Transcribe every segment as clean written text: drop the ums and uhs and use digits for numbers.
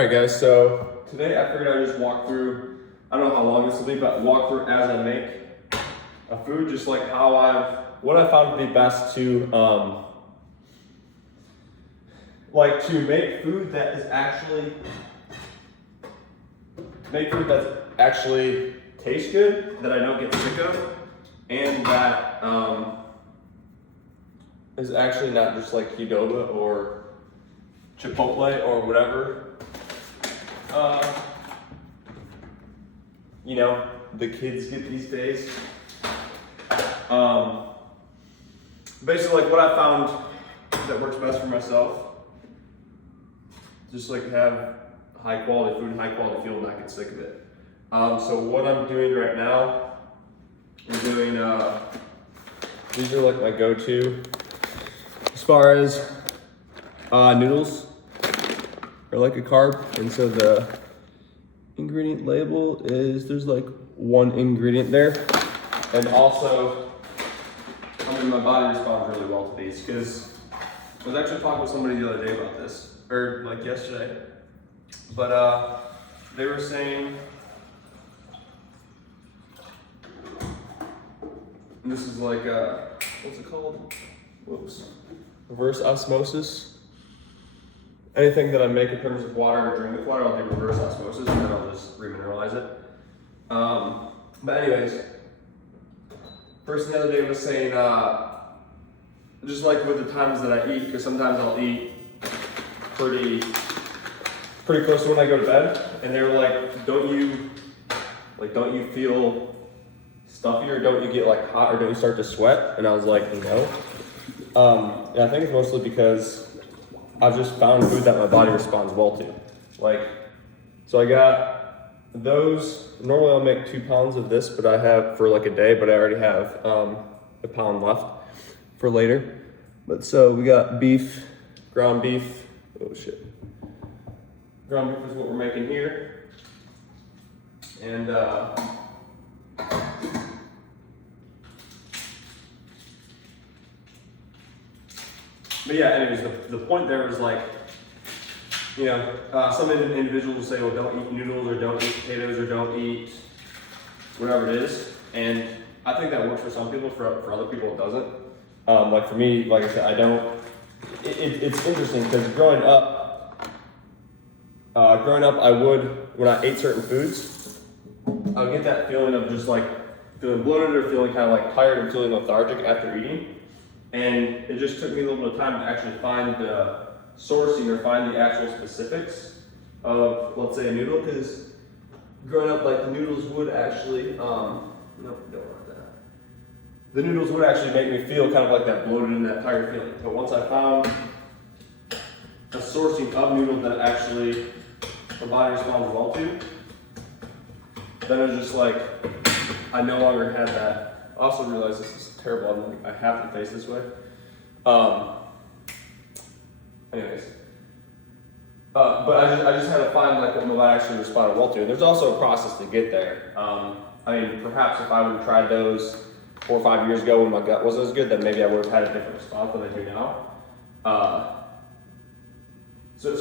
Alright guys, so today I figured I'd just walk through, I don't know how long this will be, but walk through as I make a food, just like what I found to be best to, to make food that is actually tastes good, that I don't get sick of, and that is actually not just like Qdoba or Chipotle or whatever. The kids get these days. Basically, like what I found that works best for myself, just like have high quality food, high quality fuel, and not get sick of it. So what I'm doing right now, I'm doing, these are like my go-to as far as noodles are like a carb, and so the ingredient label is, there's like one ingredient there. And also, my body responds really well to these, because I was actually talking with somebody the other day about this, or like yesterday, but they were saying, and this is like, what's it called? Whoops. Reverse osmosis. Anything that I make in terms of water or drink with water, I'll do reverse osmosis, and then I'll just remineralize it. But anyways, person the other day was saying, just like with the times that I eat, because sometimes I'll eat pretty close to when I go to bed, and they were like, don't you feel stuffy, or don't you get like hot, or don't you start to sweat? And I was like, no. And I think it's mostly because I've just found food that my body responds well to. So I got those. Normally I'll make 2 pounds of this, but I have for like a day, but I already have a pound left for later. But so we got beef, ground beef. Oh shit. Ground beef is what we're making here. And but yeah, anyways, the point there was like, some individuals will say, well, don't eat noodles, or don't eat potatoes, or don't eat whatever it is. And I think that works for some people, for other people it doesn't. Like for me, like I said, I don't, it's interesting because growing up, I would, when I ate certain foods, I would get that feeling of just like feeling bloated, or feeling kind of like tired, and feeling lethargic after eating. And it just took me a little bit of time to actually find the sourcing, or find the actual specifics of, let's say, a noodle, because growing up, like, the noodles would actually, no, don't want that. The noodles would actually make me feel kind of like that bloated and that tired feeling. But once I found a sourcing of noodles that actually my body responds well to, then it was just like, I no longer had that. I also realized this is terrible. I have to face this way. Anyways, but I just had to find like what my body actually responded well to. And there's also a process to get there. Perhaps if I would have tried those 4 or 5 years ago when my gut wasn't as good, then maybe I would have had a different response than I do now. So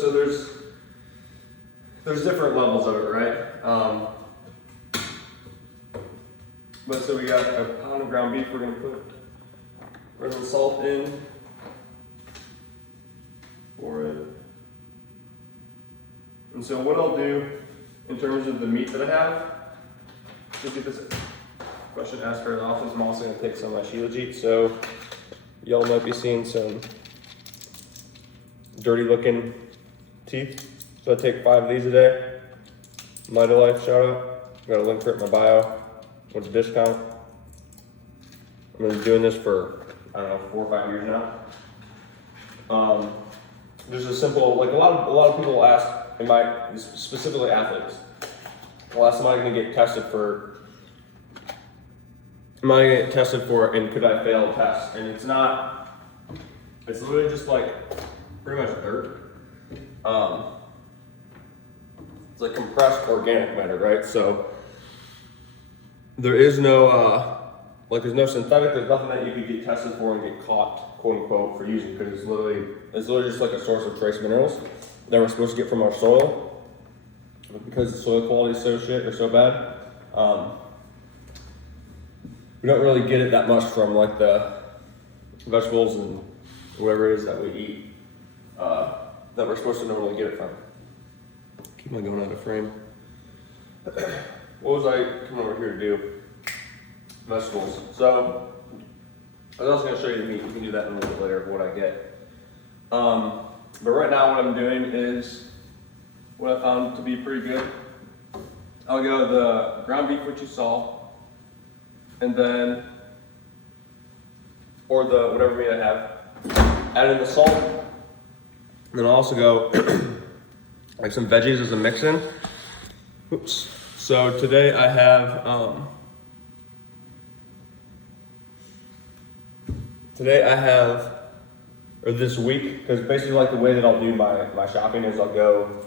there's different levels of it, right? But so we got a pound of ground beef. We're gonna put some salt in for it. And so what I'll do in terms of the meat that I have, just get this question asked very often, I'm also gonna take some of my Shilajit. So y'all might be seeing some dirty looking teeth. So I take 5 of these a day. Mitalife, shout out. Got a link for it in my bio. What's the discount? I've been doing this for, I don't know, 4 or 5 years now. There's a simple, like a lot of people ask, specifically athletes, well, ask, am I gonna get tested for, and could I fail a test? And it's not, it's literally just like pretty much dirt. It's like compressed organic matter, right? So there is no, there's no synthetic, there's nothing that you could get tested for and get caught, quote unquote, for using, because it's literally just like a source of trace minerals that we're supposed to get from our soil. but because the soil quality is so shit or so bad, we don't really get it that much from like the vegetables and whatever it is that we eat that we're supposed to normally get it from. Keep on going out of frame. What was I coming over here to do? Vegetables. So I was also going to show you the meat. We can do that in a little bit later of what I get. But right now what I'm doing is what I found to be pretty good. I'll go the ground beef, which you saw, and then, or the whatever meat I have, add in the salt. And then I'll also go like some veggies as a mix-in. Oops. So today I have, or this week, because basically like the way that I'll do my shopping is I'll go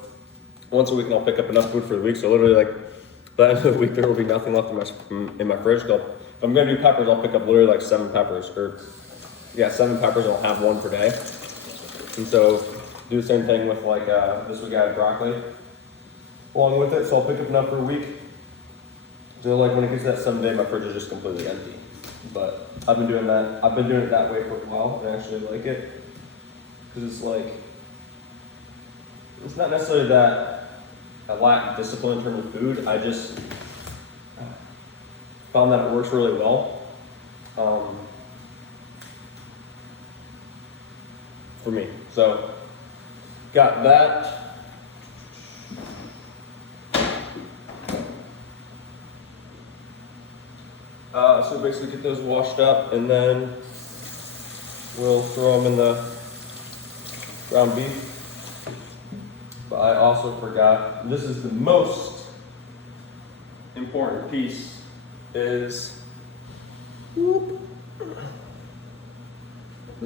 once a week and I'll pick up enough food for the week. So literally like by the end of the week there will be nothing left in my fridge. So if I'm gonna do peppers, I'll pick up literally like 7 peppers, or yeah, 7 peppers, and I'll have 1 per day. And so do the same thing with like this week I had broccoli along with it, so I'll pick up enough for a week. So like when it gets to that 7th day, my fridge is just completely empty. But I've been doing that. I've been doing it that way for a while, and I actually like it because it's like it's not necessarily that I lack discipline in terms of food. I just found that it works really well for me. So got that. So basically get those washed up, and then we'll throw them in the ground beef. But I also forgot, this is the most important piece, is the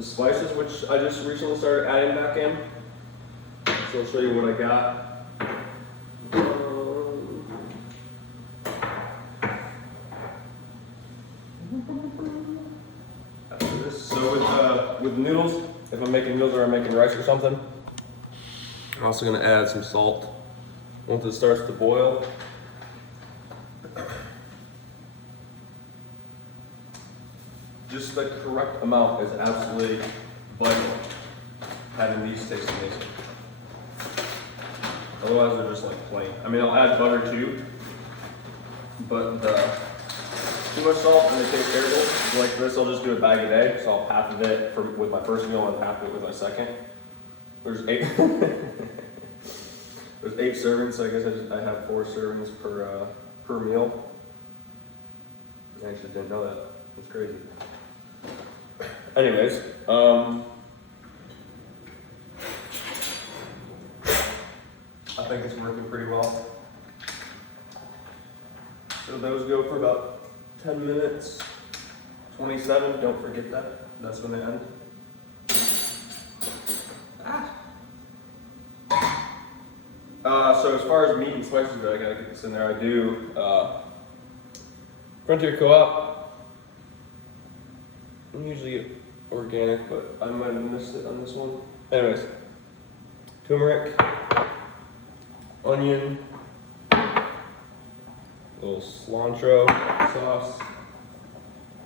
spices, which I just recently started adding back in. So I'll show you what I got. So with noodles, if I'm making noodles or I'm making rice or something, I'm also gonna add some salt once it starts to boil. Just the correct amount is absolutely vital. Having these taste amazing. Otherwise they're just like plain. I mean, I'll add butter too, but too much salt and it tastes terrible. So like this, I'll just do a bag a day. So I'll have half of it with my first meal and half of it with my second. There's 8. There's 8 servings, so I guess I have 4 servings per meal. I actually didn't know that. That's crazy. Anyways, I think it's working pretty well. So those go for about 10 minutes. 27, don't forget that. That's when they end. So as far as meat and spices go, I gotta get this in there. I do Frontier Co-op. I'm usually organic, but I might have missed it on this one. Anyways, turmeric, onion, little cilantro sauce,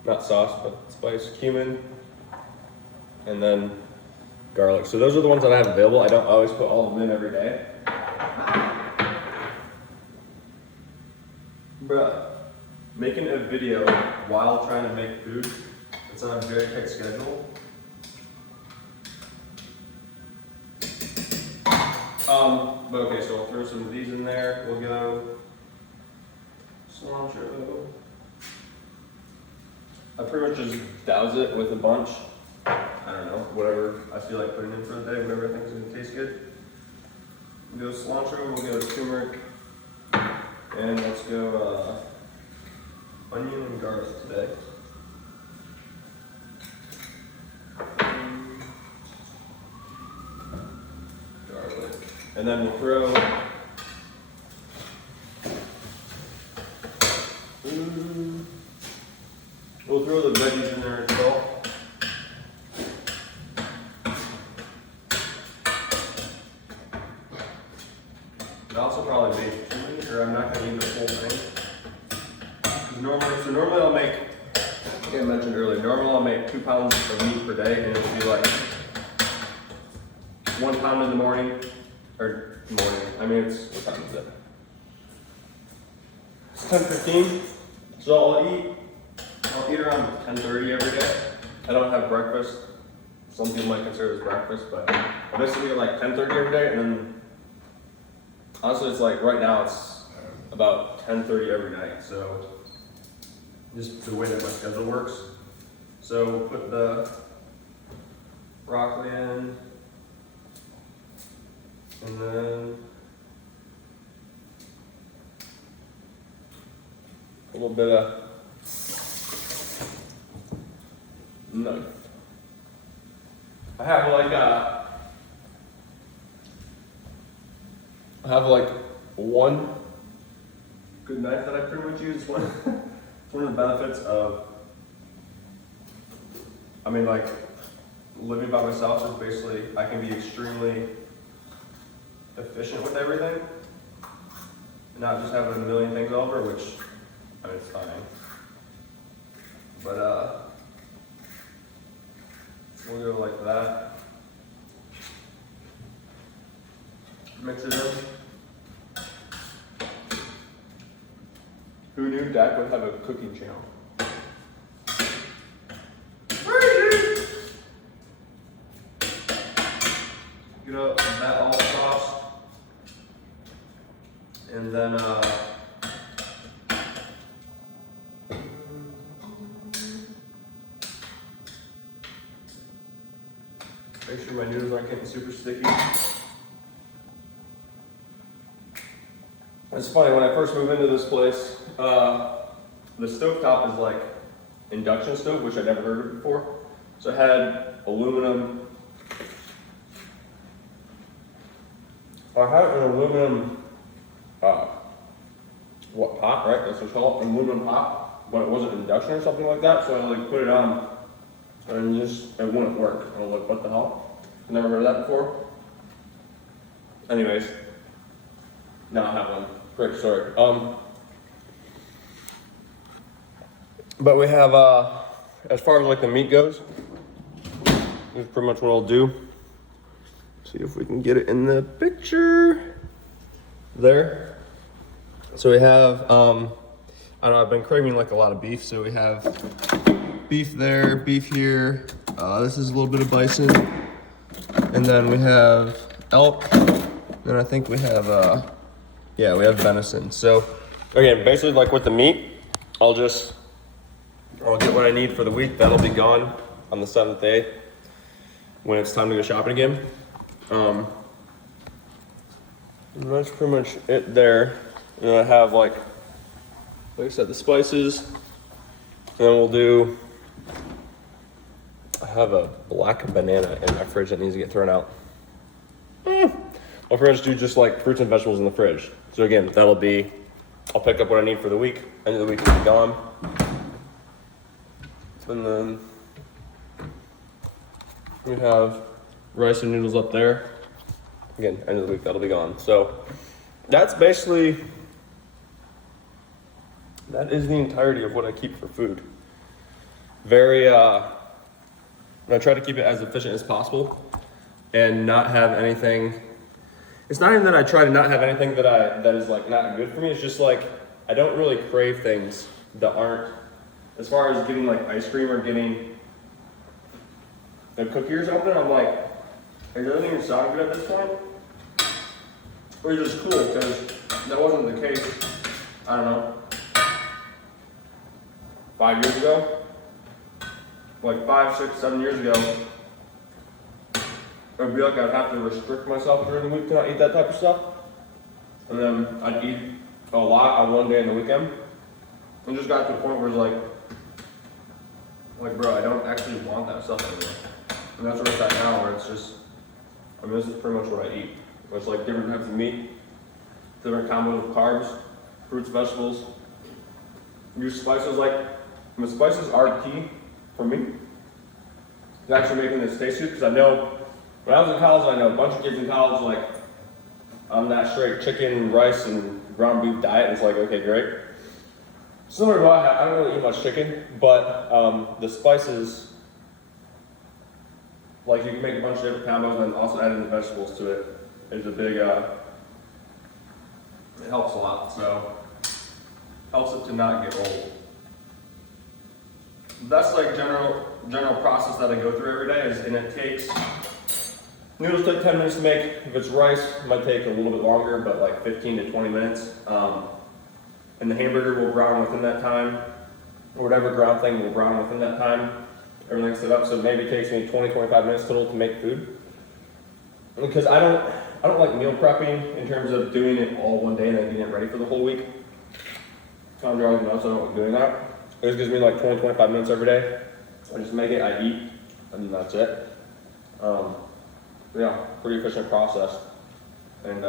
not sauce, but spice, cumin, and then garlic. So those are the ones that I have available. I don't always put all of them in every day. Bruh, making a video while trying to make food, it's on a very tight schedule. But okay, so I'll throw some of these in there. We'll go cilantro. I pretty much just douse it with a bunch. I don't know, whatever I feel like putting in for the day, whatever I think is gonna taste good. We'll go cilantro, we'll go turmeric, and let's go onion and garlic today. Garlic. And then we'll throw the veggies in there as well. And also probably be too many, or I'm not gonna eat the whole thing. Normally I'll make, like I mentioned earlier, normally I'll make 2 pounds of meat per day, and it'll be like 1 pound in the morning, I mean, what time is it? It's 10:15, so I'll eat around 10:30 every day. I don't have breakfast. Some people might consider it as breakfast, but I basically eat like 10:30 every day, and then honestly, it's like right now it's about 10:30 every night, so just the way that my schedule works. So put the broccoli in, and then a little bit of knife. I have like one good knife that I pretty much use. One of the benefits of, like living by myself is basically I can be extremely efficient with everything, and not just having a million things over, which it's fine. But we'll go like that. Mix it in. Who knew Dak would have a cooking channel? Get up that all sauce, and then make sure my noodles aren't getting super sticky. It's funny, when I first moved into this place, the stovetop is like induction stove, which I'd never heard of before. So it had aluminum. I had an aluminum, pot, right? That's what it's called, an aluminum pot, but it wasn't induction or something like that. So I like put it on, and it wouldn't work. I was like, what the hell? Never heard of that before. Anyways, now I have one. Great story. But we have, as far as like the meat goes, this is pretty much what I'll do. See if we can get it in the picture. There. So we have, I don't know, I've been craving like a lot of beef. So we have beef there, beef here. This is a little bit of bison. And then we have elk. And I think we have, we have venison. So again, basically like with the meat, I'll get what I need for the week. That'll be gone on the 7th day when it's time to go shopping again. And that's pretty much it there. And I have like I said, the spices. And then I have a black banana in my fridge that needs to get thrown out. I'll pretty much do just like fruits and vegetables in the fridge. So again, I'll pick up what I need for the week. End of the week will be gone. And then we have rice and noodles up there. Again, end of the week, that'll be gone. So that is the entirety of what I keep for food. I try to keep it as efficient as possible and not have anything. It's not even that I try to not have anything that is like not good for me. It's just like I don't really crave things that aren't, as far as getting like ice cream or getting a cookie or something. I'm like, it doesn't even sound good at this point. Which is cool because that wasn't the case, I don't know, 5 years ago. Like 5, 6, 7 years ago, it would be like I'd have to restrict myself during the week to not eat that type of stuff. And then I'd eat a lot on one day in the weekend. And just got to a point where it's like bro, I don't actually want that stuff anymore. And that's where it's at now, where it's just, this is pretty much what I eat. It's like different types of meat, different combos of carbs, fruits, vegetables. Use spices spices are key for me. It's actually making this taste good because I know when I was in college, I know a bunch of kids in college on that straight chicken, rice, and ground beef diet, it's like, okay, great. Similar to what I don't really eat much chicken, but the spices, like you can make a bunch of different combos and also add in the vegetables to it is a big, it helps a lot, so helps it to not get old. That's like general process that I go through every day, and it takes, noodles take 10 minutes to make. If it's rice, it might take a little bit longer, but like 15 to 20 minutes. And the hamburger will brown within that time, or whatever ground thing will brown within that time. Everything's set up, so maybe it takes me 20, 25 minutes total to make food. Because I don't like meal prepping in terms of doing it all one day and then getting it ready for the whole week. I'm drawing nuts, I don't like doing that. It just gives me like 20, 25 minutes every day. I just make it, I eat, and that's it. Yeah, pretty efficient process. And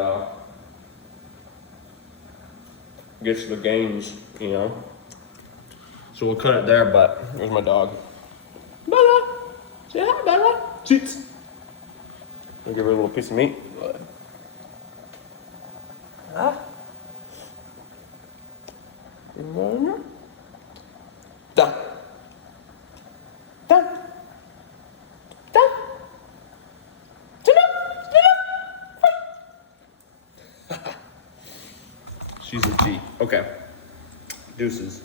gets the gains, you know. So we'll cut it there, but there's my dog. Bella! Say hi, Bella! Cheats! I'll give her a little piece of meat. Ah. Done. Done. Done. She's a G. Okay. Deuces.